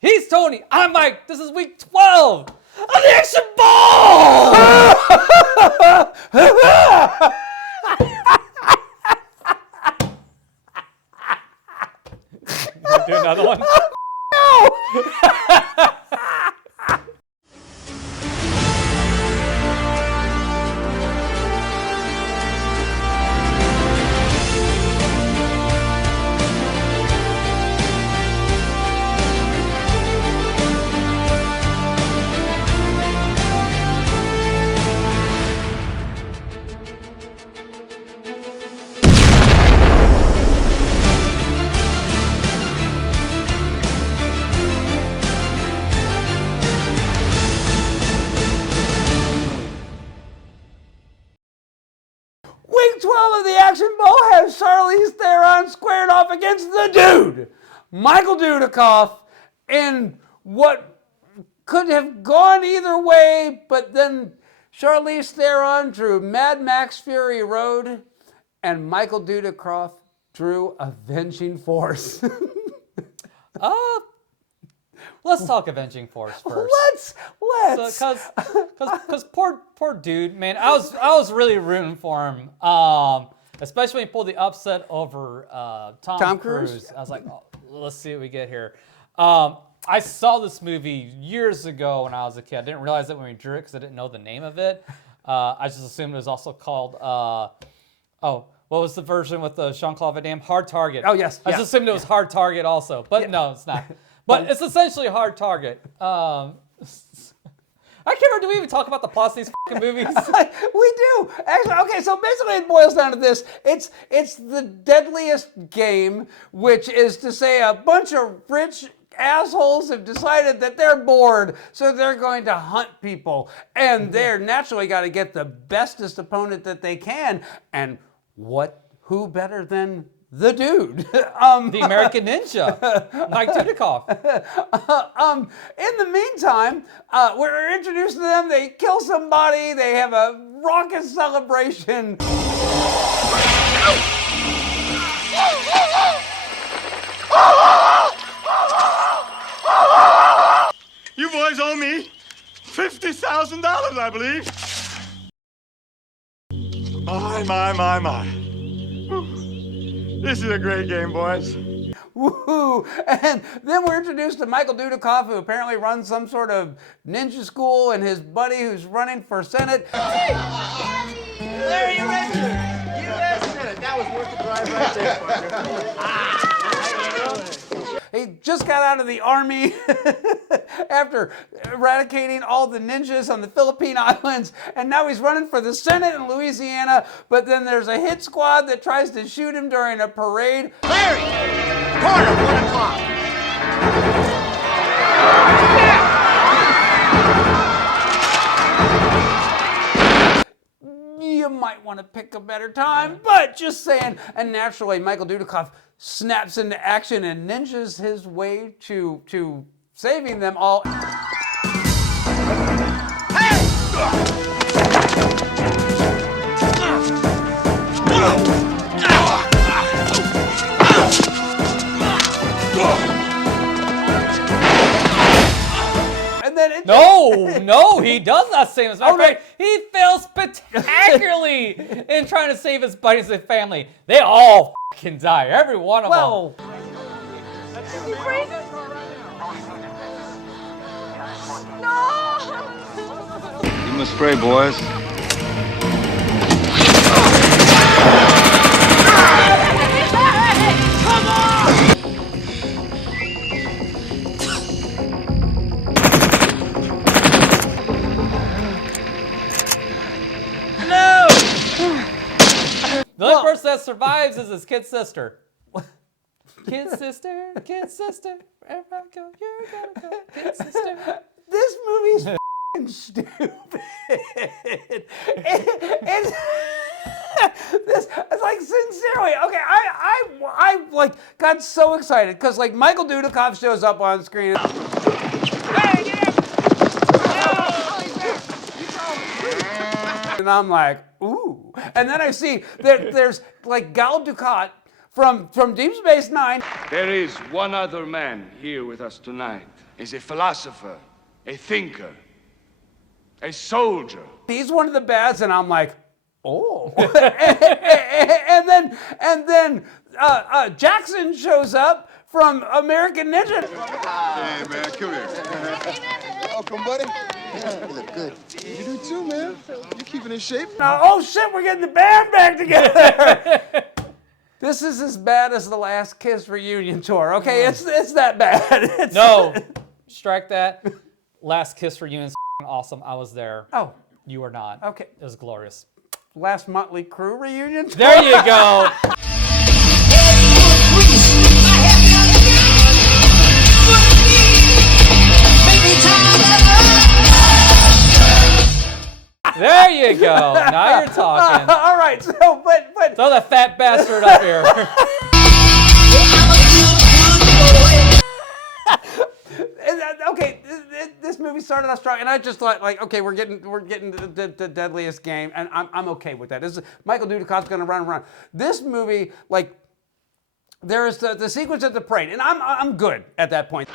He's Tony. I'm Mike. This is week 12 of the Action Ball. Do another one. No. Week 12 of the Action Bowl has Charlize Theron squared off against the dude, Michael Dudikoff, in what could have gone either way, but then Charlize Theron drew Mad Max Fury Road, and Michael Dudikoff drew Avenging Force. Let's talk Avenging Force first. Let's. Because poor dude, man. I was really rooting for him. Especially when he pulled the upset over Tom Cruise. I was like, oh, let's see what we get here. I saw this movie years ago when I was a kid. I didn't realize it when we drew it because I didn't know the name of it. I just assumed it was also called, what was the version with the Jean-Claude Van Damme? Hard Target. Oh, yes. I just assumed it was Hard Target also, but no, it's not. But it's essentially Hard Target. I can't remember, do we even talk about the plots of these fucking movies? We do. Actually, okay, so basically it boils down to this. It's the deadliest game, which is to say a bunch of rich assholes have decided that they're bored, so they're going to hunt people. And they're naturally got to get the bestest opponent that they can. And who better than the dude? The American Ninja, Mike Dudikoff. In the meantime, we're introduced to them. They kill somebody. They have a raucous celebration. You boys owe me $50,000, I believe. My. This is a great game, boys. Woohoo! And then we're introduced to Michael Dudikoff, who apparently runs some sort of ninja school, and his buddy who's running for Senate. Hey! Larry Richard, U.S. Senate. That was worth the drive right there, partner. He just got out of the Army after eradicating all the ninjas on the Philippine Islands, and now he's running for the Senate in Louisiana, but then there's a hit squad that tries to shoot him during a parade. Larry! Corner, 1 o'clock. You might want to pick a better time, but just saying. And naturally, Michael Dudikoff snaps into action and ninjas his way to saving them all. And then No, he does not save his family. He fails spectacularly in trying to save his buddies and family. They all fucking die, every one of them. You must pray, boys. The only person that survives is his kid sister. Kid sister, everybody go, you're gonna go, kid sister. This movie's f***ing stupid. It's like, sincerely, okay, I like got so excited because like Michael Dudikoff shows up on screen. Hey, get him! And I'm like, ooh. And then I see that there's like Gal Dukat from Deep Space Nine. There is one other man here with us tonight. He's a philosopher, a thinker, a soldier. He's one of the bads, and I'm like, oh. and then Jackson shows up from American Ninja. Hey, man, come here. Welcome, buddy. You look good. You do too, man. You keeping in shape? Oh shit, we're getting the band back together. This is as bad as the Last Kiss reunion tour. Okay, it's that bad. No, strike that. Last Kiss reunion's awesome. I was there. Oh, You were not. okay. It was glorious. Last Motley Crue reunion tour. There you go. There you go. Now you're talking. All right, so but Throw that fat bastard up here. Okay, this movie started off strong, and I just thought, like, okay, we're getting the deadliest game, and I'm okay with that. This is Michael Dudikoff's gonna run around. This movie, like, there is the sequence at the parade, and I'm good at that point.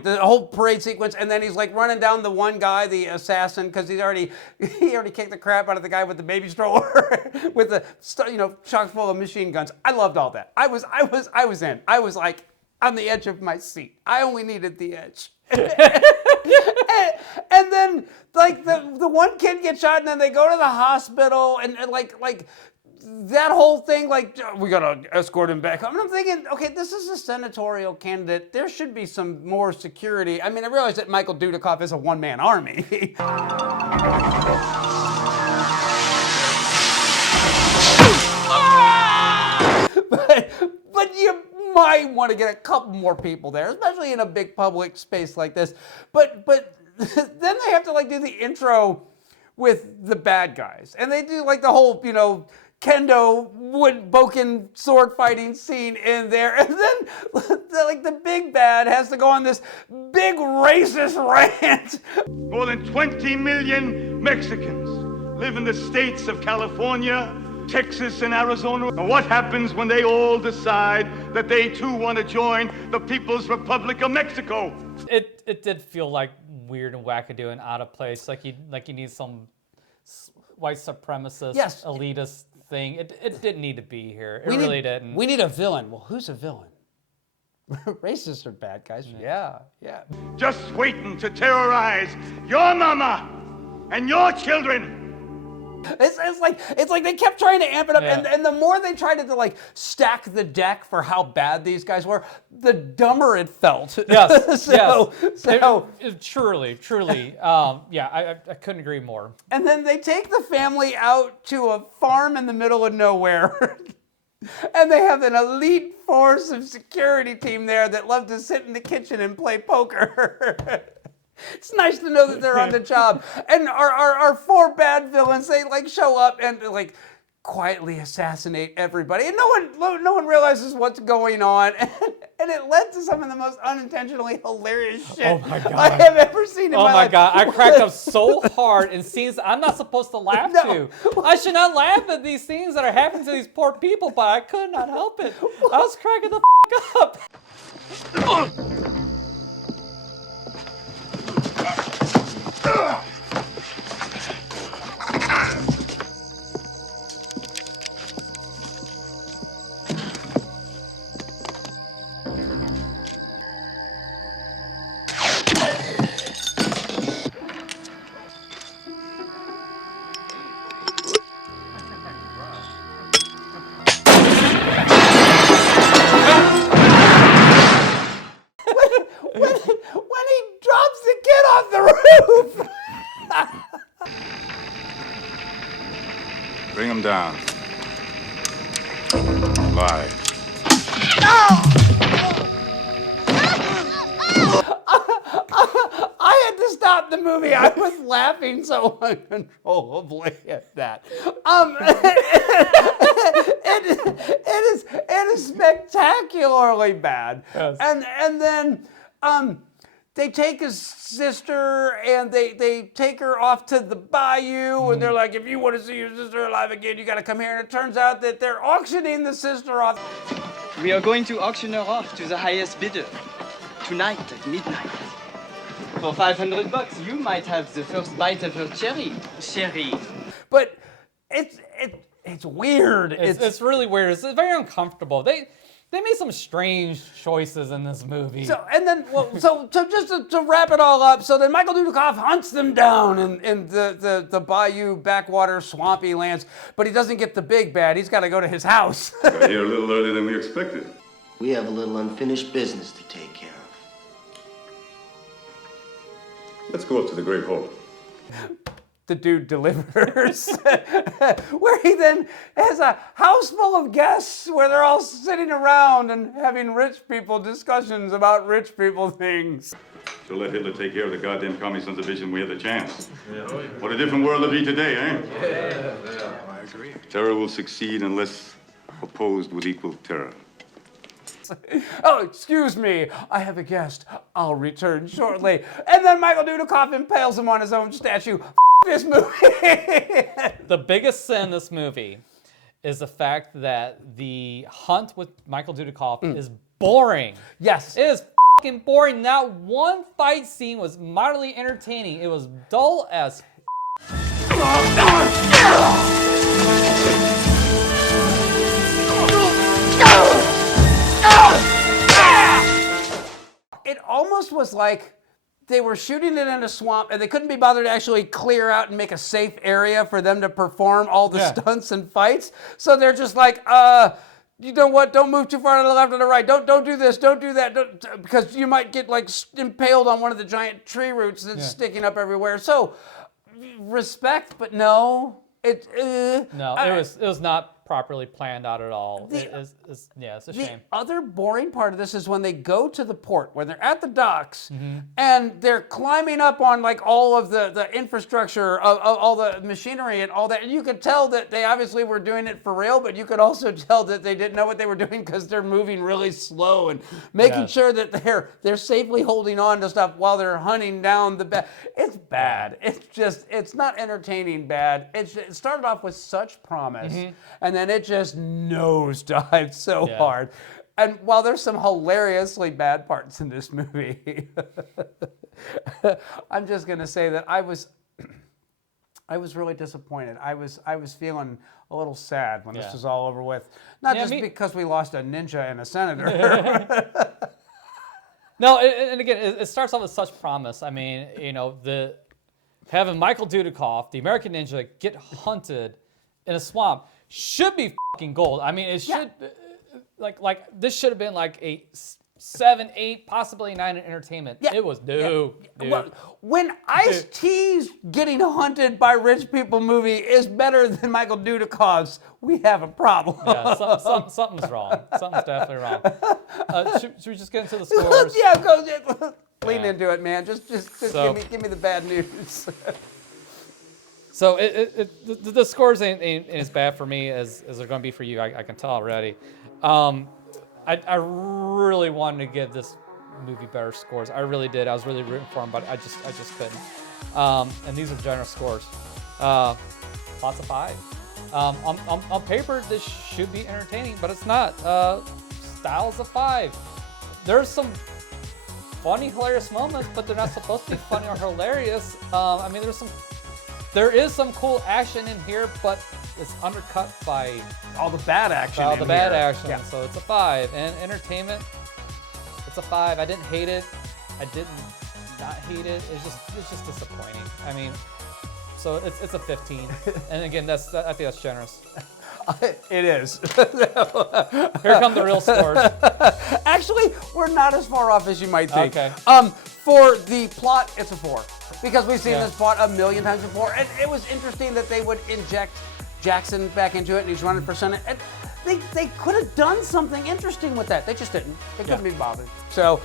The whole parade sequence, and then he's like running down the one guy, the assassin, because he already kicked the crap out of the guy with the baby stroller, with the chock full of machine guns. I loved all that. I was in. I was like on the edge of my seat. I only needed the edge. and then like the one kid gets shot, and then they go to the hospital, and like that whole thing, like, we gotta escort him back. I'm thinking, okay, this is a senatorial candidate. There should be some more security. I mean, I realize that Michael Dudikoff is a one-man army. but you might want to get a couple more people there, especially in a big public space like this. But then they have to like do the intro with the bad guys, and they do like the whole, kendo wood boken sword fighting scene in there, and then like the big bad has to go on this big racist rant. More than 20 million Mexicans live in the states of California, Texas, and Arizona. And what happens when they all decide that they too want to join the People's Republic of Mexico? It did feel like weird and wackadoo and out of place. Like you need some white supremacist, elitist thing. It didn't need to be here. It really didn't. We need a villain. Well, who's a villain? Racists are bad guys. Yeah. Just waiting to terrorize your mama and your children. It's like they kept trying to amp it up, and the more they tried to like stack the deck for how bad these guys were, the dumber it felt. Yes. So Truly. I couldn't agree more. And then they take the family out to a farm in the middle of nowhere. And they have an elite force of security team there that love to sit in the kitchen and play poker. It's nice to know that they're on the job. And our four bad villains, they like show up and like quietly assassinate everybody. And no one realizes what's going on. And it led to some of the most unintentionally hilarious shit I have ever seen in my life. Oh my God, I cracked up so hard in scenes I'm not supposed to laugh to. I should not laugh at these things that are happening to these poor people, but I could not help it. I was cracking the up. When he drops the kid off the roof. Bring him down. Live. I had to stop the movie. I was laughing so uncontrollably at that. It is spectacularly bad. Yes. And then they take his sister and they take her off to the bayou, and they're like, if you want to see your sister alive again, you got to come here. And it turns out that they're auctioning the sister off. We are going to auction her off to the highest bidder tonight at midnight. For $500, you might have the first bite of her cherry. But it's weird. It's really weird. It's very uncomfortable. They made some strange choices in this movie. So and then so just to wrap it all up, so then Michael Dudikoff hunts them down in the bayou backwater swampy lands, but he doesn't get the big bad. He's got to go to his house. Got here a little earlier than we expected. We have a little unfinished business to take care of. Let's go up to the Great Hall. The dude delivers, where he then has a house full of guests where they're all sitting around and having rich people discussions about rich people things. So let Hitler take care of the goddamn commie sons of vision. We have the chance. What a different world it'll be today, eh? Yeah, I agree. Terror will succeed unless opposed with equal terror. Oh, excuse me, I have a guest. I'll return shortly. And then Michael Dudikoff impales him on his own statue. This movie. The biggest sin in this movie is the fact that the hunt with Michael Dudikoff is boring. Yes. It is fucking boring. Not one fight scene was moderately entertaining. It was dull as It almost was like they were shooting it in a swamp and they couldn't be bothered to actually clear out and make a safe area for them to perform all the stunts and fights. So they're just like, you know what? Don't move too far to the left or the right. Don't do this. Don't do that. Because you might get like impaled on one of the giant tree roots that's sticking up everywhere. So respect, but no. It was not properly planned out at all. It's a shame. The other boring part of this is when they go to the port, when they're at the docks, and they're climbing up on like all of the infrastructure, of all the machinery and all that. And you could tell that they obviously were doing it for real, but you could also tell that they didn't know what they were doing because they're moving really slow and making sure that they're safely holding on to stuff while they're hunting down the bad. It's bad. It's not entertaining bad. It started off with such promise, and then it just nosedived so hard. And while there's some hilariously bad parts in this movie, I'm just gonna say that I was really disappointed. I was feeling a little sad when this was all over with. Not just because we lost a ninja and a senator. No, and again, it starts off with such promise. I mean, having Michael Dudikoff, the American Ninja, get hunted in a swamp should be fucking gold. I mean, it should, like this should have been like a 7, 8, possibly 9 in entertainment. Yeah. It was dude. When Ice-T's getting hunted by rich people movie is better than Michael Dudikoff's, we have a problem. Yeah, something's wrong. Something's definitely wrong. Should we just get into the scores? Go. Lean into it, man. Just give me the bad news. So the scores ain't as bad for me as they're going to be for you. I can tell already. I really wanted to give this movie better scores. I really did. I was really rooting for them, but I just couldn't. And these are generous scores. Lots of 5. On paper, this should be entertaining, but it's not. Style's a 5. There's some funny, hilarious moments, but they're not supposed to be funny or hilarious. I mean, there is some cool action in here, but it's undercut by all the bad action. Yeah. So it's a 5. And entertainment, it's a 5. I didn't hate it. I didn't not hate it. It's just disappointing. I mean, so it's a 15. And again, I think that's generous. It is. Here come the real scores. Actually, we're not as far off as you might think. Okay. For the plot, it's a 4. Because we've seen this plot a million times before. And it was interesting that they would inject Jackson back into it and he's running for Senate. And they could have done something interesting with that. They just didn't. They couldn't be bothered. So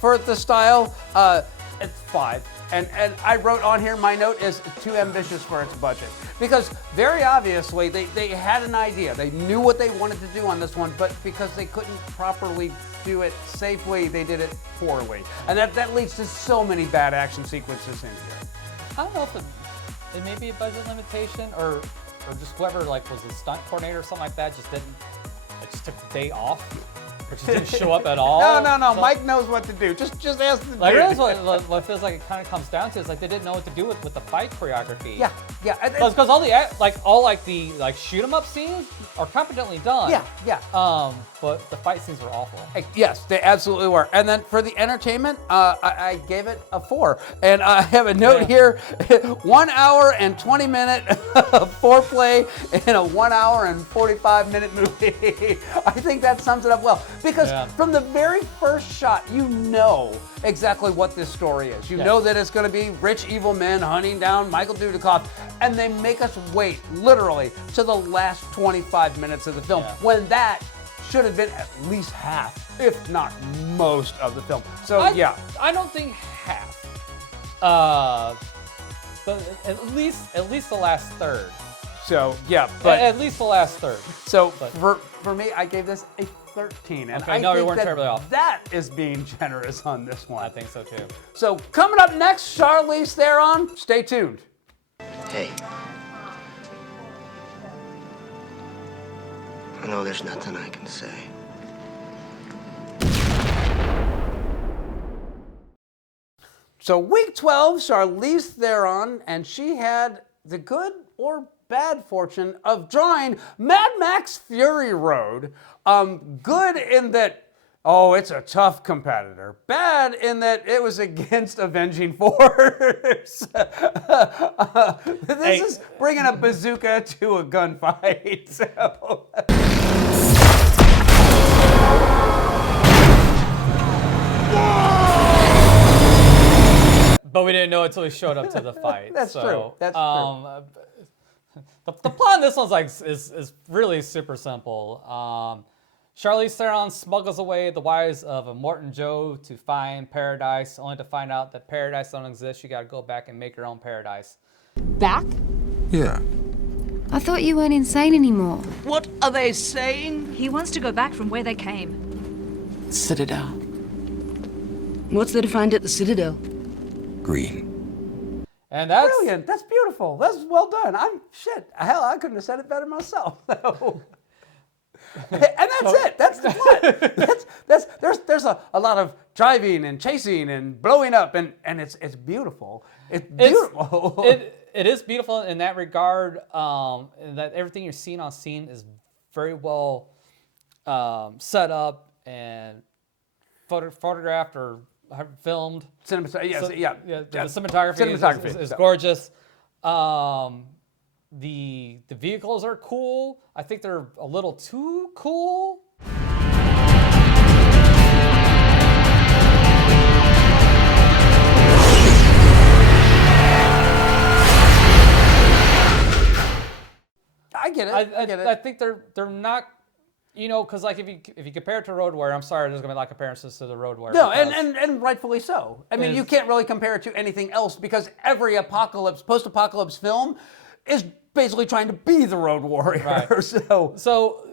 for the style, it's 5. And I wrote on here, my note is too ambitious for its budget. Because very obviously they had an idea. They knew what they wanted to do on this one, but because they couldn't properly do it safely, they did it poorly. And that leads to so many bad action sequences in here. I don't know if it may be a budget limitation or just whoever like was a stunt coordinator or something like that just took the day off. Or just didn't show up at all. No. So, Mike knows what to do. Just ask the like, dude. that's what feels like it kind of comes down to is like they didn't know what to do with the fight choreography. Yeah. Because all the shoot 'em up scenes are competently done. Yeah. But the fight scenes were awful. Yes, they absolutely were. And then for the entertainment, I gave it a 4. And I have a note here: 1 hour and 20 minute foreplay in a 1 hour and 45-minute movie. I think that sums it up well. Because from the very first shot, you know exactly what this story is. You know that it's going to be rich, evil men hunting down Michael Dudikoff, and they make us wait, literally, to the last 25 minutes of the film, when that should have been at least half, if not most, of the film. So, I don't think half. But at least the last third. So, but at least the last third. So, for me, I gave this a 13, and I we think weren't terribly off. that is being generous on this one. I think so too. So coming up next, Charlize Theron. Stay tuned. Hey. I know there's nothing I can say. So week 12, Charlize Theron, and she had the good or bad fortune of drawing Mad Max Fury Road. Good in that, it's a tough competitor. Bad in that it was against Avenging Force. This is bringing a bazooka to a gunfight. So. But we didn't know until we showed up to the fight. That's true. That's true. The plot in this one's is really super simple. Charlize Theron smuggles away the wives of Immortan Joe to find paradise, only to find out that paradise don't exist. You got to go back and make your own paradise. Back? Yeah. I thought you weren't insane anymore. What are they saying? He wants to go back from where they came. Citadel. What's there to find at the Citadel? Green. And that's brilliant. That's beautiful. That's well done. Hell, I couldn't have said it better myself. And that's it. That's the plot. There's a lot of driving and chasing and blowing up, and it's beautiful. It's beautiful. It is beautiful in that regard. In that everything you're seeing on scene is very well set up and photographed or filmed. The cinematography is gorgeous. The vehicles are cool. I think they're a little too cool. I get it. I get it. I think they're not, because like if you compare it to Road Warrior, I'm sorry, there's gonna be a lot of comparisons to the Road Warrior. No, and rightfully so. I mean, you can't really compare it to anything else because every post-apocalypse film is basically trying to be the Road Warrior. Right. So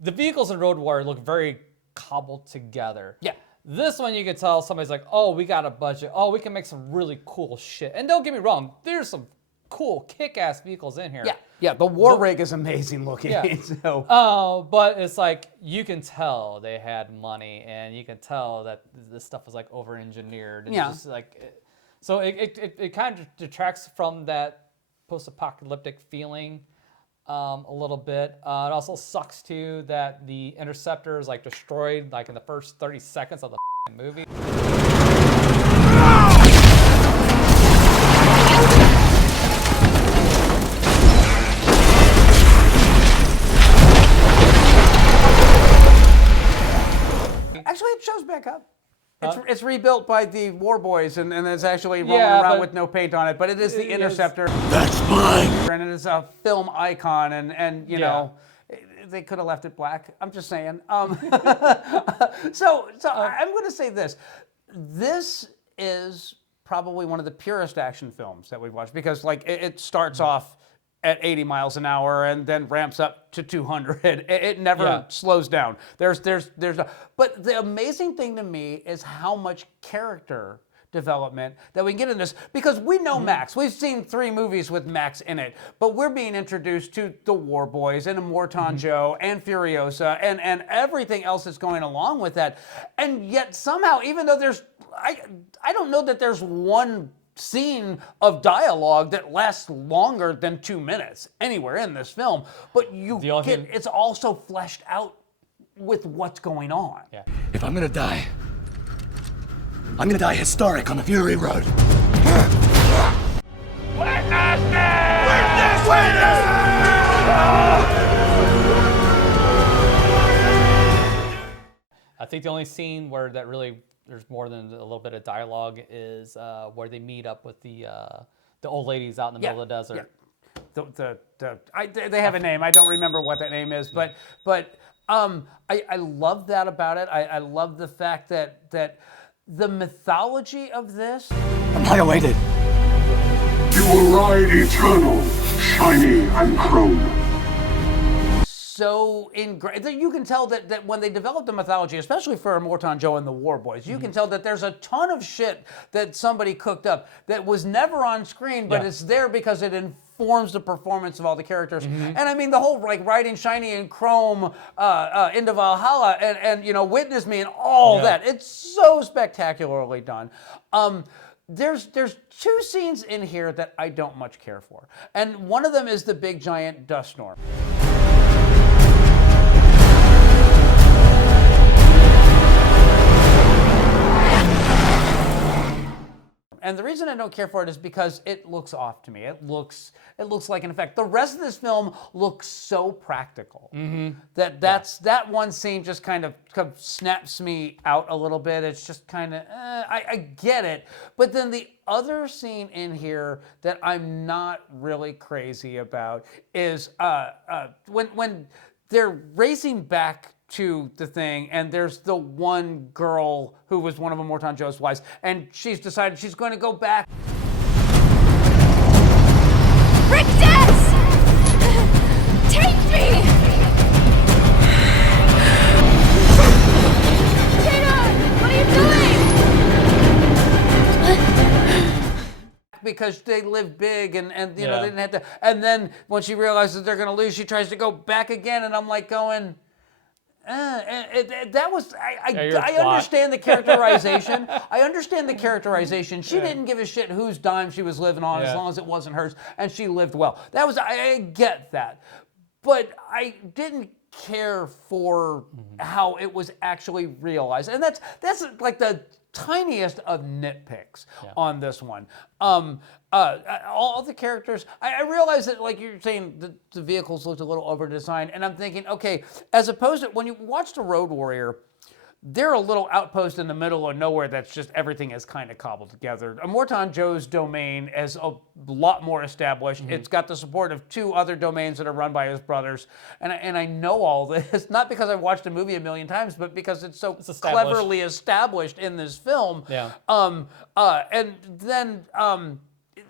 the vehicles in Road Warrior look very cobbled together. Yeah. This one you can tell somebody's like, oh, we got a budget. Oh, we can make some really cool shit. And don't get me wrong, there's some cool kick-ass vehicles in here. Yeah, the war rig is amazing looking. Yeah. But it's like you can tell they had money, and you can tell that this stuff was like over-engineered. And just like, so it kind of detracts from that post-apocalyptic feeling a little bit. It also sucks too that the interceptor is like destroyed like in the first 30 seconds of the movie. Actually, it shows back up. It's rebuilt by the War Boys, and it's actually rolling around with no paint on it. But it is the Interceptor. That's mine. And it is a film icon, and you know, they could have left it black. I'm just saying. So I'm going to say this. This is probably one of the purest action films that we've watched because like it starts off at 80 miles an hour and then ramps up to 200. It never slows down. There's no, but the amazing thing to me is how much character development that we get in this because we know Max. We've seen 3 movies with Max in it, but we're being introduced to the War Boys and Immortan Joe and Furiosa and everything else that's going along with that. And yet somehow, even though there's, I don't know that there's one scene of dialogue that lasts longer than 2 minutes anywhere in this film, but you get, it's also fleshed out with what's going on. Yeah. If I'm gonna die, I'm gonna die historic on the Fury Road. I think the only scene where that really there's more than a little bit of dialogue is where they meet up with the old ladies out in the middle of the desert. They have a name. I don't remember what that name is, but I love that about it. I love the fact that the mythology of this. Annihilated. You will ride eternal, shiny and chrome. So you can tell that when they developed the mythology, especially for Immortan Joe and the War Boys, you can tell that there's a ton of shit that somebody cooked up that was never on screen, but it's there because it informs the performance of all the characters. And I mean the whole like riding shiny and chrome into Valhalla and you know Witness Me and all that. It's so spectacularly done. There's 2 scenes in here that I don't much care for, and one of them is the big giant dust storm. And the reason I don't care for it is because it looks off to me. It looks like an effect. The rest of this film looks so practical that one scene just kind of snaps me out a little bit. It's just kind of I get it, but then the other scene in here that I'm not really crazy about is when they're racing back to the thing, and there's the one girl who was one of Immortan Joe's wives, and she's decided she's going to go back. Rick Take me! What are you doing? Because they live big and you know they didn't have to. And then when she realizes they're going to lose, she tries to go back again, and I'm like going. That was I understand the characterization. I understand the characterization. She didn't give a shit whose dime she was living on as long as it wasn't hers, and she lived well. That was I get that, but I didn't care for how it was actually realized, and that's like the tiniest of nitpicks on this one. All the characters, I realize that, like you're saying, the vehicles looked a little over-designed, and I'm thinking, okay, as opposed to when you watch The Road Warrior, they're a little outpost in the middle of nowhere that's just everything is kind of cobbled together. Immortan Joe's domain is a lot more established. It's got the support of 2 other domains that are run by his brothers. And I know all this, not because I've watched the movie a million times, but because it's so cleverly established in this film. And then...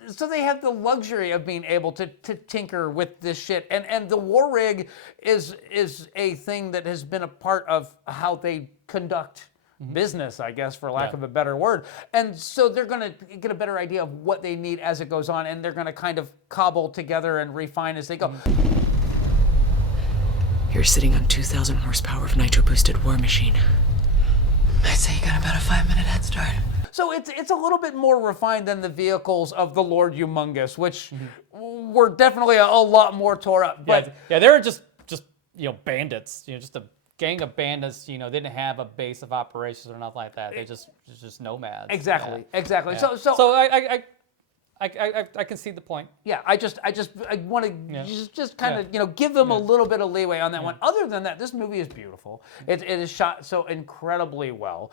so they have the luxury of being able to tinker with this shit. And the war rig is a thing that has been a part of how they conduct business, I guess, for lack of a better word. And so they're going to get a better idea of what they need as it goes on, and they're going to kind of cobble together and refine as they go. You're sitting on 2,000 horsepower of nitro-boosted war machine. I'd say you got about a 5-minute head start. So it's a little bit more refined than the vehicles of the Lord Humongous, which were definitely a lot more tore up. But they were just bandits, just a gang of bandits. They didn't have a base of operations or nothing like that. They just nomads. Exactly. Yeah. So I can see the point. Yeah, I want to just kind of give them a little bit of leeway on that one. Other than that, this movie is beautiful. It is shot so incredibly well.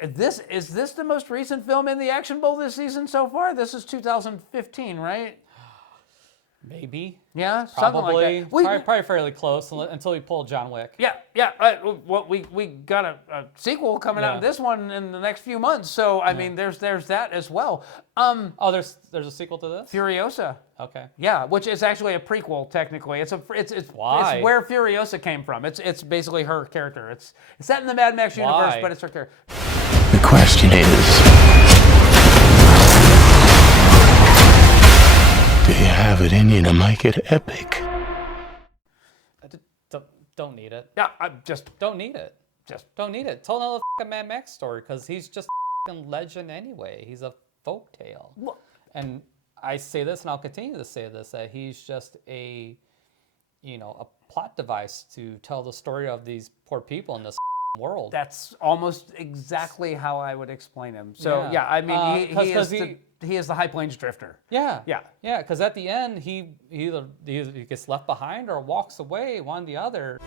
Is this the most recent film in the Action Bowl this season so far? This is 2015, right? Maybe. Yeah, something Probably. like that. Probably fairly close until we pull John Wick. Yeah. Well, we got a sequel coming out in this one in the next few months. So I mean, there's that as well. There's a sequel to this? Furiosa. Okay. Yeah, which is actually a prequel technically. It's Why? It's where Furiosa came from. It's basically her character. It's set in the Mad Max universe, but it's her character. The question is, do you have it in you to make it epic? Don't need it. Yeah, I just don't need it. Just don't need it. Tell another Mad Max story because he's just a legend anyway. He's a folktale. And I say this, and I'll continue to say this, that he's just a plot device to tell the story of these poor people in this world. That's almost exactly how I would explain him. So yeah, I mean, he is the High Plains Drifter. Yeah. Because at the end, he either gets left behind or walks away, one or the other.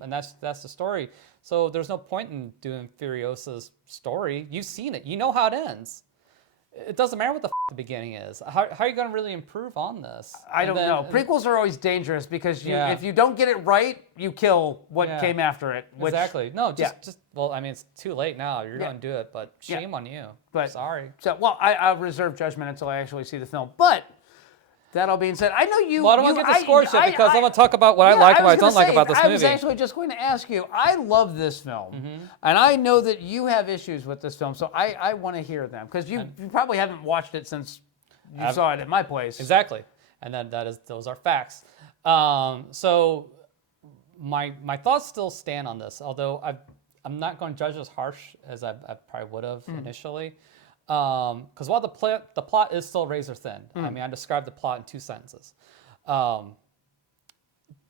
And that's the story. So there's no point in doing Furiosa's story. You've seen it. You know how it ends. It doesn't matter what the beginning is. How are you going to really improve on this? I don't know. Prequels are always dangerous because if you don't get it right, you kill what came after it. Exactly. No, just well, I mean, it's too late now. You're going to do it, but shame on you. But sorry. So, well, I'll reserve judgment until I actually see the film. But that all being said, I know you. Well, I don't want to get discouraged yet because I'm going to talk about what I like and what I don't like about this movie. I was actually just going to ask you. I love this film, and I know that you have issues with this film, so I want to hear them because you probably haven't watched it since you saw it at my place. Exactly, and then those are facts. So my thoughts still stand on this, although I'm not going to judge as harsh as I probably would have initially. Because while the plot is still razor thin, I mean, I described the plot in 2 sentences.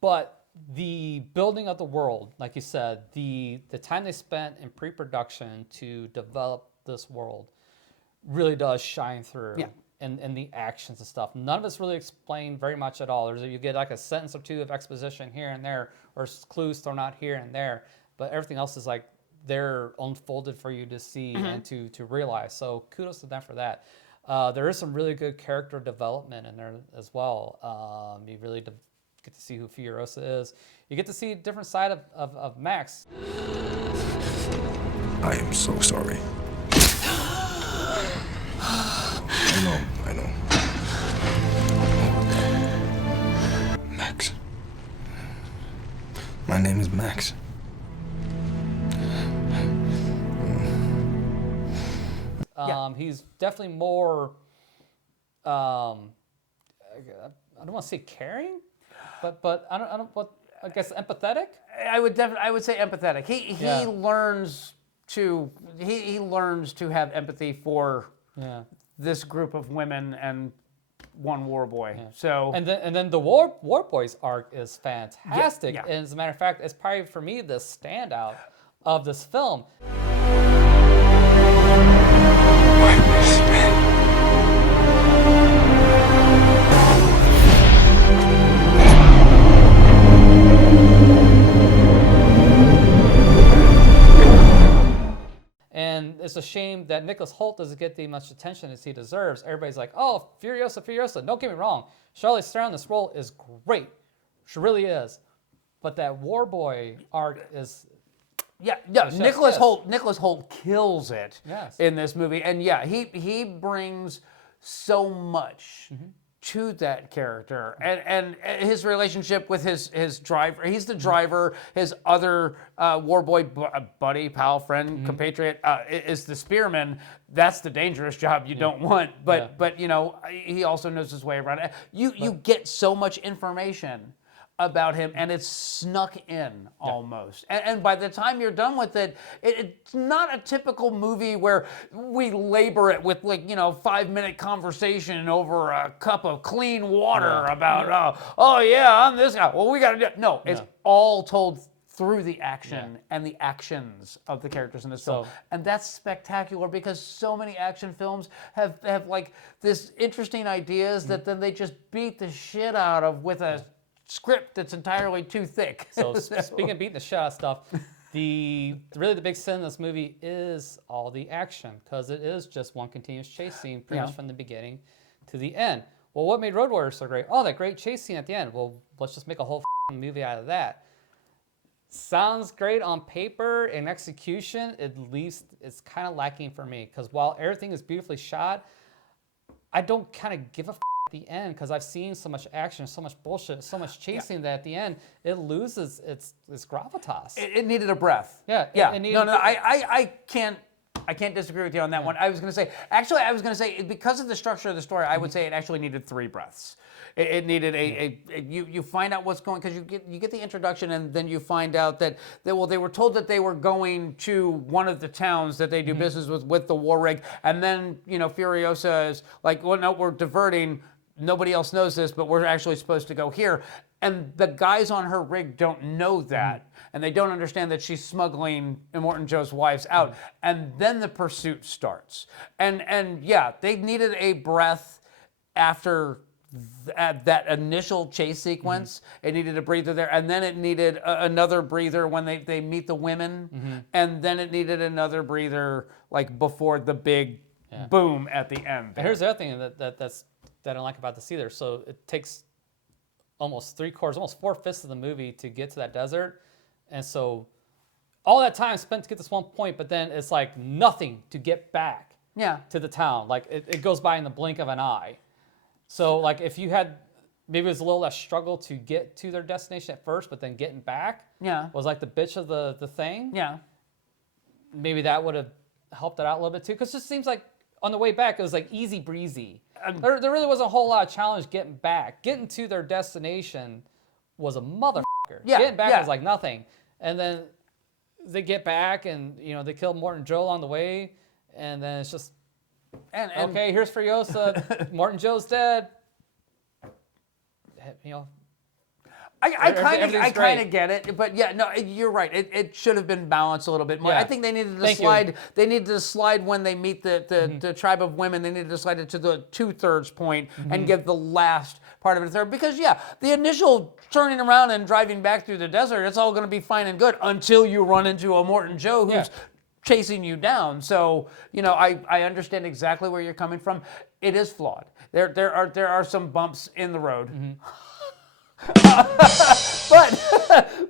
But the building of the world, like you said, the time they spent in pre-production to develop this world really does shine through in the actions and stuff. None of it's really explained very much at all. You get like a sentence or two of exposition here and there, or clues thrown out here and there, but everything else is like they're unfolded for you to see and to realize. So kudos to them for that. There is some really good character development in there as well. You really get to see who Furiosa is. You get to see a different side of Max. I am so sorry. I know. Max. My name is Max. He's definitely more, I don't want to say caring, but I guess empathetic. I would say empathetic. He learns to have empathy for this group of women and one war boy. Yeah. So and then the war boy's arc is fantastic. And as a matter of fact, it's probably for me the standout of this film. And it's a shame that Nicholas Hoult doesn't get the much attention as he deserves. Everybody's like, oh, Furiosa. Don't get me wrong. Charlize Theron in this role is great. She really is. But that war boy arc is... Nicholas Hoult kills it in this movie. And he brings so much to that character. And his relationship with his driver. He's the driver. His other war boy buddy, pal, friend, compatriot is the spearman. That's the dangerous job you don't want. But you know, he also knows his way around it. You get so much information about him, and it's snuck in almost. And by the time you're done with it, it's not a typical movie where we labor it with 5-minute conversation over a cup of clean water about, I'm this guy. Well, we got to do it. No, it's all told through the action and the actions of the characters in this film. And that's spectacular because so many action films have like this interesting ideas that then they just beat the shit out of with a script that's entirely too thick. So speaking of beating the shit out of stuff, really the big sin in this movie is all the action, because it is just one continuous chase scene pretty much from the beginning to the end. Well, what made Road Warrior so great? Oh, that great chase scene at the end. Well, let's just make a whole movie out of that. Sounds great on paper. In execution, at least it's kind of lacking for me, because while everything is beautifully shot, I don't kind of give a at the end, because I've seen so much action, so much bullshit, so much chasing that at the end it loses its gravitas. It needed a breath. Yeah. It needed I can't disagree with you on that one. I was going to say, because of the structure of the story, I would say it actually needed 3 breaths. It needed you find out what's going, because you get the introduction, and then you find out that they were told that they were going to one of the towns that they do business with the war rig, and then Furiosa is like, well, no, we're diverting. Nobody else knows this, but we're actually supposed to go here. And the guys on her rig don't know that, and they don't understand that she's smuggling Immortan Joe's wives out. And then the pursuit starts. And yeah, they needed a breath after that initial chase sequence. It needed a breather there, and then it needed another breather when they meet the women, and then it needed another breather like before the big boom at the end. And here's the other thing that I don't like about this either. So it takes almost 3/4, almost 4/5 of the movie to get to that desert, and so all that time spent to get this one point, but then it's like nothing to get back to the town. Like it goes by in the blink of an eye. So like if you had, maybe it was a little less struggle to get to their destination at first, but then getting back was like the bitch of the thing. Yeah. Maybe that would have helped it out a little bit too, because it just seems like on the way back it was like easy breezy. There really wasn't a whole lot of challenge getting back. Getting to their destination was a motherfucker. Getting back was like nothing. And then they get back, and they killed Immortan Joe along the way, and then it's just okay, here's Furiosa. Immortan Joe's dead. I kind of get it, but yeah, no, you're right. It should have been balanced a little bit more. I think they needed to slide. They needed to slide when they meet the tribe of women. They needed to slide it to the 2/3 point and give the last part of it a third. Because the initial turning around and driving back through the desert, it's all going to be fine and good until you run into a Immortan Joe who's chasing you down. So I understand exactly where you're coming from. It is flawed. There are some bumps in the road.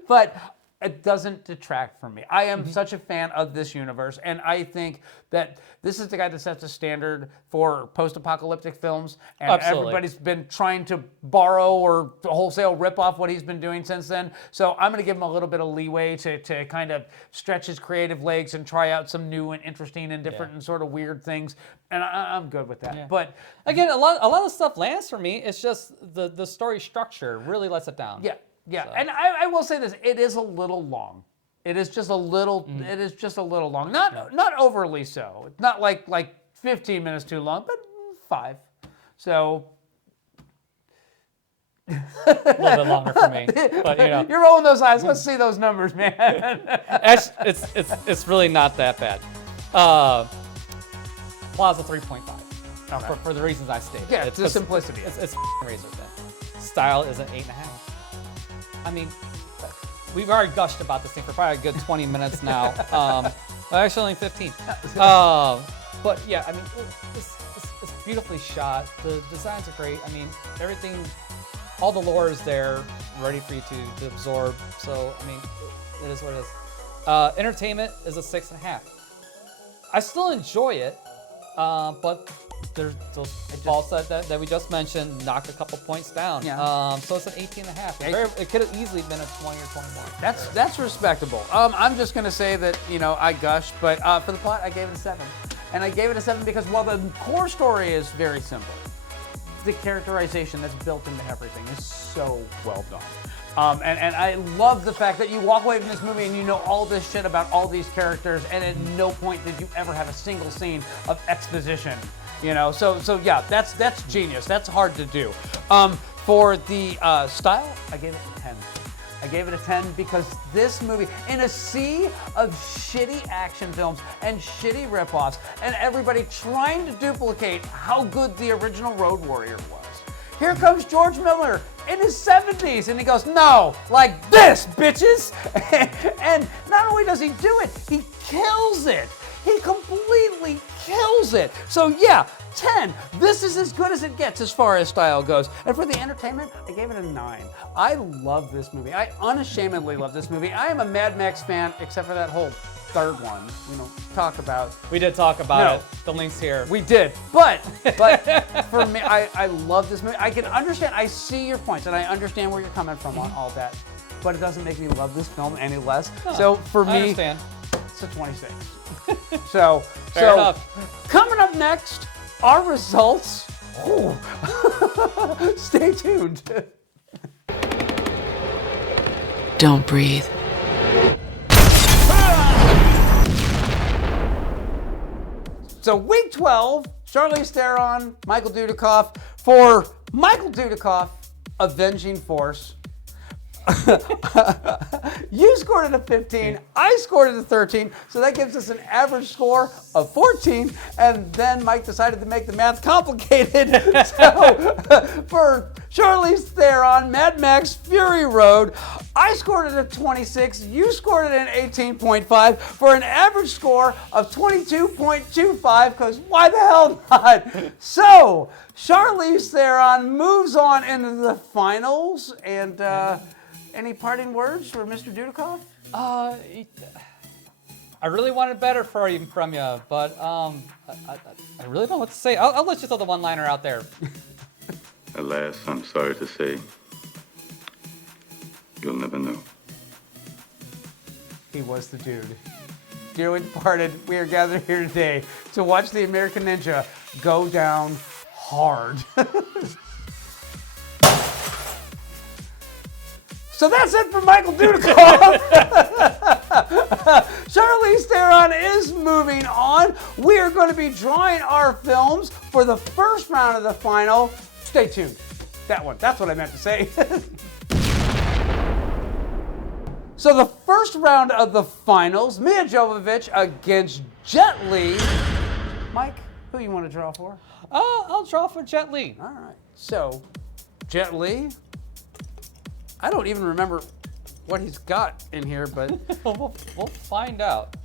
But it doesn't detract from me. I am such a fan of this universe, and I think that this is the guy that sets a standard for post-apocalyptic films, and everybody's been trying to borrow or wholesale rip off what he's been doing since then. So I'm going to give him a little bit of leeway to kind of stretch his creative legs and try out some new and interesting and different and sort of weird things, and I'm good with that. Yeah. But again, a lot of stuff lands for me. It's just the story structure really lets it down. Yeah, so. And I will say this: it is a little long. It is just a little. It is just a little long. Not overly so. It's not like 15 minutes too long, but 5. So a little bit longer for me. But you're rolling those eyes. Let's see those numbers, man. It's really not that bad. Plaza 3.5 for the reasons I stated. Yeah, it's the simplicity. It's razor thin. Style is an 8.5. I mean, we've already gushed about this thing for probably a good 20 minutes now. Actually, only 15. But yeah, I mean, it's beautifully shot. The designs are great. I mean, everything, all the lore is there, ready for you to absorb. So, I mean, it is what it is. Entertainment is a 6.5. I still enjoy it, but there's those faults that we just mentioned knock a couple points down. So it's an 18.5. It could have easily been a 20 or 21. That's respectable. I'm just gonna say that I gushed, but for the plot, I gave it a 7, and I gave it a 7 because while the core story is very simple, the characterization that's built into everything is so well done. And I love the fact that you walk away from this movie and you know all this shit about all these characters, and at no point did you ever have a single scene of exposition. So yeah, that's genius. That's hard to do. For the style, I gave it a 10. I gave it a 10 because this movie, in a sea of shitty action films and shitty ripoffs, and everybody trying to duplicate how good the original Road Warrior was, here comes George Miller in his 70s, and he goes, no, like this, bitches. And not only does he do it, he kills it. He completely kills it. So yeah, 10. This is as good as it gets as far as style goes. And for the entertainment, I gave it a 9. I love this movie. I unashamedly love this movie. I am a Mad Max fan, except for that whole third one we don't talk about. We did talk about it. The link's here. We did. But for me, I love this movie. I can understand, I see your points, and I understand where you're coming from on all that. But it doesn't make me love this film any less. So for me, understand. It's a 26. So Fair enough. Coming up next, our results. Ooh. Stay tuned. Don't breathe. So week 12, Charlize Theron, Michael Dudikoff. For Michael Dudikoff, Avenging Force. You scored it a 15, I scored it a 13, so that gives us an average score of 14, and then Mike decided to make the math complicated. So for Charlize Theron, Mad Max Fury Road, I scored it at 26, you scored it at 18.5 for an average score of 22.25, because why the hell not? So Charlize Theron moves on into the finals, and any parting words for Mr. Dudikoff? I really wanted better from you, but I really don't know what to say. I'll let you throw the one-liner out there. Alas, I'm sorry to say, you'll never know. He was the dude. Dearly departed, we are gathered here today to watch the American Ninja go down hard. So that's it for Michael Dudikoff. Charlize Theron is moving on. We are going to be drawing our films for the first round of the final. Stay tuned. That one. That's what I meant to say. So the first round of the finals, Milla Jovovich against Jet Li. Mike, who you want to draw for? I'll draw for Jet Li. All right. So, Jet Li. I don't even remember what he's got in here, but we'll find out.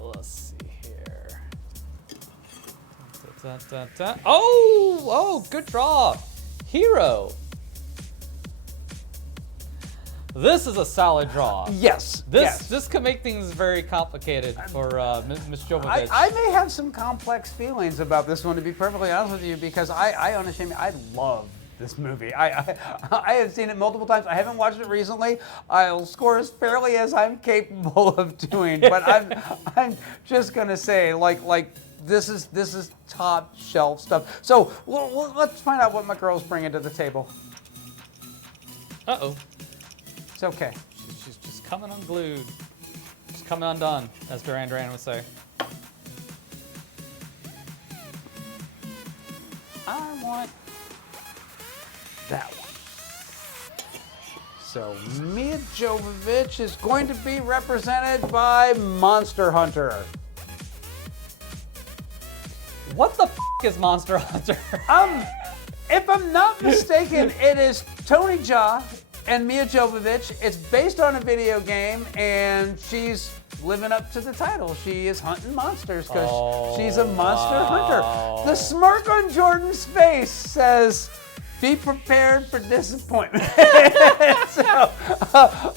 Let's see here. Oh, good draw. Hero. This is a solid draw. Yes. This could make things very complicated for Ms. Jovovich. I may have some complex feelings about this one, to be perfectly honest with you, because I unashamedly, I love this movie. I have seen it multiple times. I haven't watched it recently. I'll score as fairly as I'm capable of doing, but I'm just gonna say, like this is top shelf stuff. So let's find out what my girls bring to the table. Uh-oh. It's okay. She's just coming unglued. She's coming undone, as Duran Duran would say. I want that one. So Milla Jovovich is going to be represented by Monster Hunter. What the f*** is Monster Hunter? If I'm not mistaken, it is Tony Jaa and Milla Jovovich. It's based on a video game, and she's living up to the title. She is hunting monsters because she's a monster hunter. The smirk on Jordan's face says, be prepared for disappointment. So,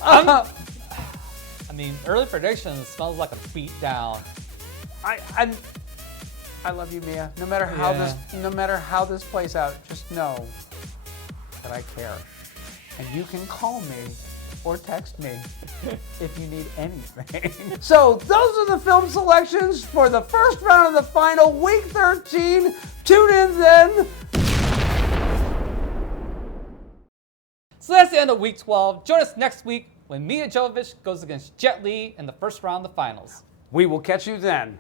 I mean, early predictions smells like a beat down. I love you, Mia. No matter how this plays out, just know that I care. And you can call me or text me if you need anything. So those are the film selections for the first round of the final, week 13. Tune in then. So that's the end of week 12. Join us next week when Milla Jovovich goes against Jet Li in the first round of the finals. We will catch you then.